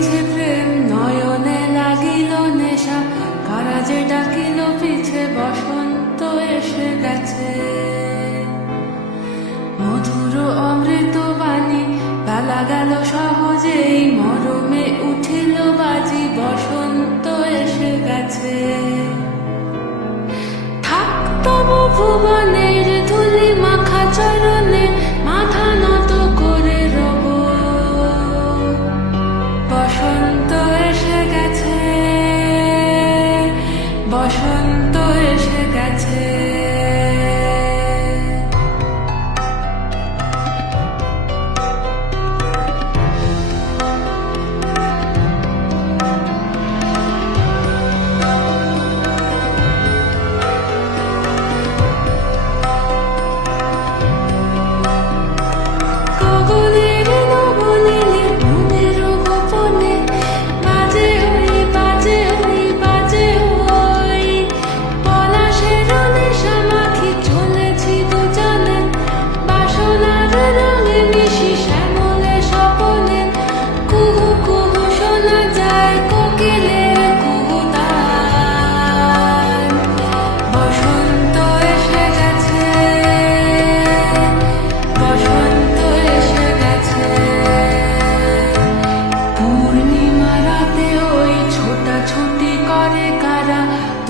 নেশা পিছে বসন্ত এসে গেছে মধুর অমৃত বাণী সহজেই মরমে উঠিল বাজি বসন্ত এসে গেছে থাকতো ভুবনে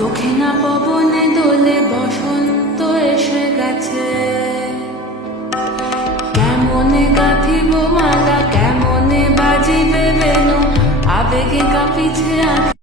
দক্ষিণা পবনে দোলে বসন্ত এসে গেছে কেমনে কাঁথিব মালা কেমনে বাজিবে বেনু আবেগে কাঁপিছে আগে